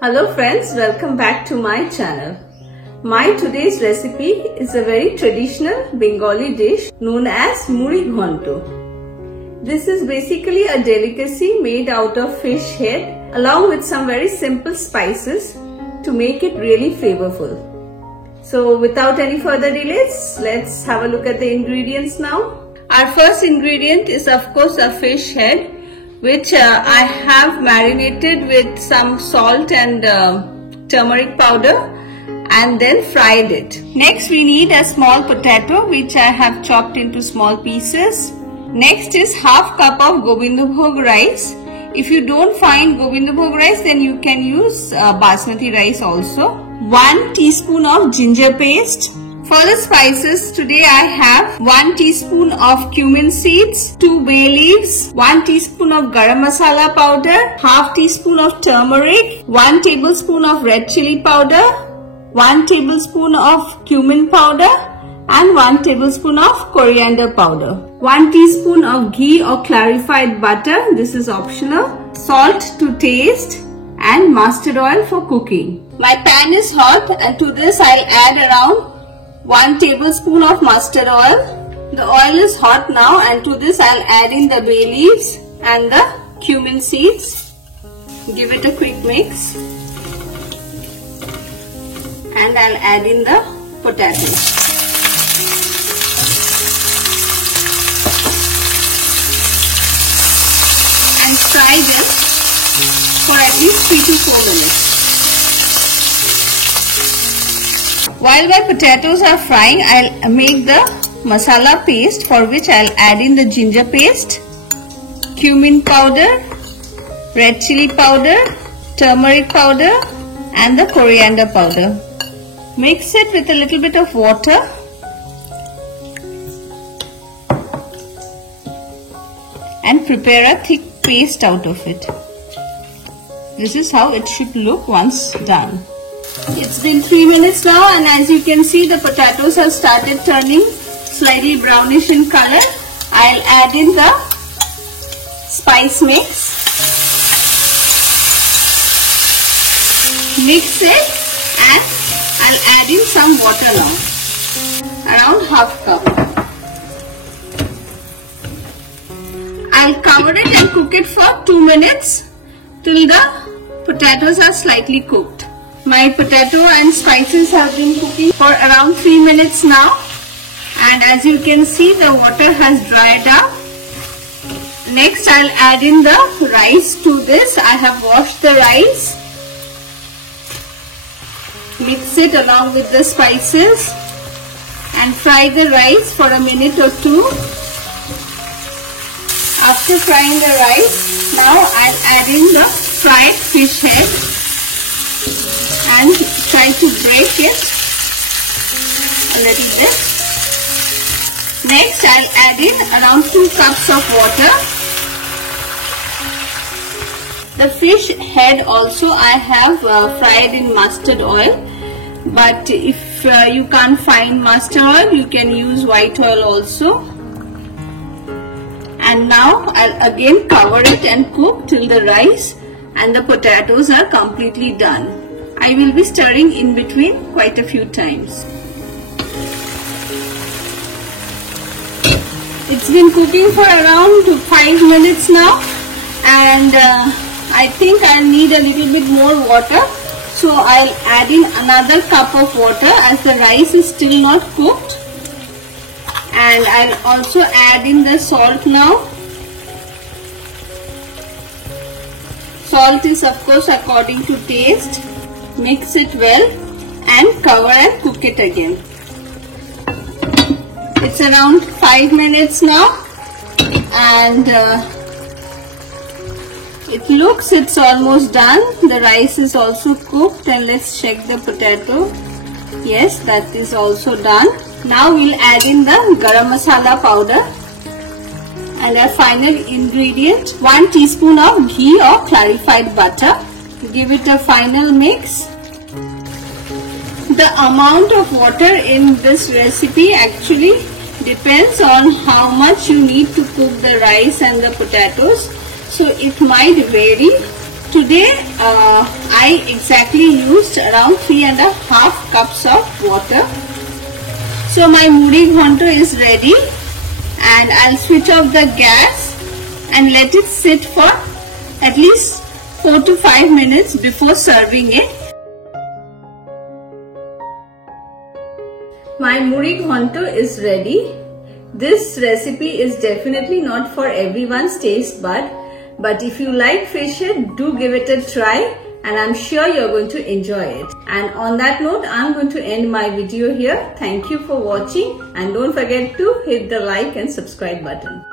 Hello friends, welcome back to my channel. My today's recipe is a very traditional Bengali dish known as Muri Ghonto. This is basically a delicacy made out of fish head along with some very simple spices to make it really flavorful. So without any further delays, let's have a look at the ingredients now. Our first ingredient is of course a fish head, which I have marinated with some salt and turmeric powder and then fried it. Next we need a small potato which I have chopped into small pieces. Next is half cup of Govindabhog rice. If you don't find Govindabhog rice, then you can use basmati rice also. 1 teaspoon of ginger paste. For the spices, today I have 1 teaspoon of cumin seeds, 2 bay leaves, 1 teaspoon of garam masala powder, half teaspoon of turmeric, 1 tablespoon of red chili powder, 1 tablespoon of cumin powder and 1 tablespoon of coriander powder. 1 teaspoon of ghee or clarified butter, this is optional, salt to taste and mustard oil for cooking. My pan is hot and to this I'll add around 1 tablespoon of mustard oil. The oil is hot now and to this I'll add in the bay leaves and the cumin seeds. Give it a quick mix. And I'll add in the potatoes. And fry them for at least 3 to 4 minutes. While my potatoes are frying, I'll make the masala paste, for which I'll add in the ginger paste, cumin powder, red chili powder, turmeric powder and the coriander powder. Mix it with a little bit of water and prepare a thick paste out of it. This is how it should look once done. It's been 3 minutes now and as you can see the potatoes have started turning slightly brownish in color. I'll add in the spice mix. Mix it and I'll add in some water now. Around half cup. I'll cover it and cook it for 2 minutes till the potatoes are slightly cooked. My potato and spices have been cooking for around 3 minutes now and as you can see the water has dried up. Next I'll add in the rice to this. I have washed the rice. Mix it along with the spices and fry the rice for a minute or 2. After frying the rice, now I'll add in the fried fish head and try to break it a little bit. Next I'll add in around 2 cups of water. The fish head also I have fried in mustard oil, but if you can't find mustard oil, you can use white oil also. And now I'll again cover it and cook till the rice and the potatoes are completely done. I will be stirring in between quite a few times. It's been cooking for around 5 minutes now and I think I'll need a little bit more water. So I'll add in another cup of water as the rice is still not cooked. And I'll also add in the salt now. Salt is of course according to taste. Mix it well and cover and cook it again. It's around 5 minutes now and it's almost done. The rice is also cooked and let's check the potato. Yes, that is also done. Now we'll add in the garam masala powder and our final ingredient, 1 teaspoon of ghee or clarified butter. Give it a final mix. The amount of water in this recipe actually depends on how much you need to cook the rice and the potatoes. So it might vary. Today I exactly used around 3.5 cups of water. So my Muri Ghonto is ready, and I'll switch off the gas and let it sit for at least 4 to 5 minutes before serving it. My Muri Ghonto is ready. This recipe is definitely not for everyone's taste bud, but if you like fish head, do give it a try, and I'm sure you're going to enjoy it. And on that note, I'm going to end my video here. Thank you for watching, and don't forget to hit the like and subscribe button.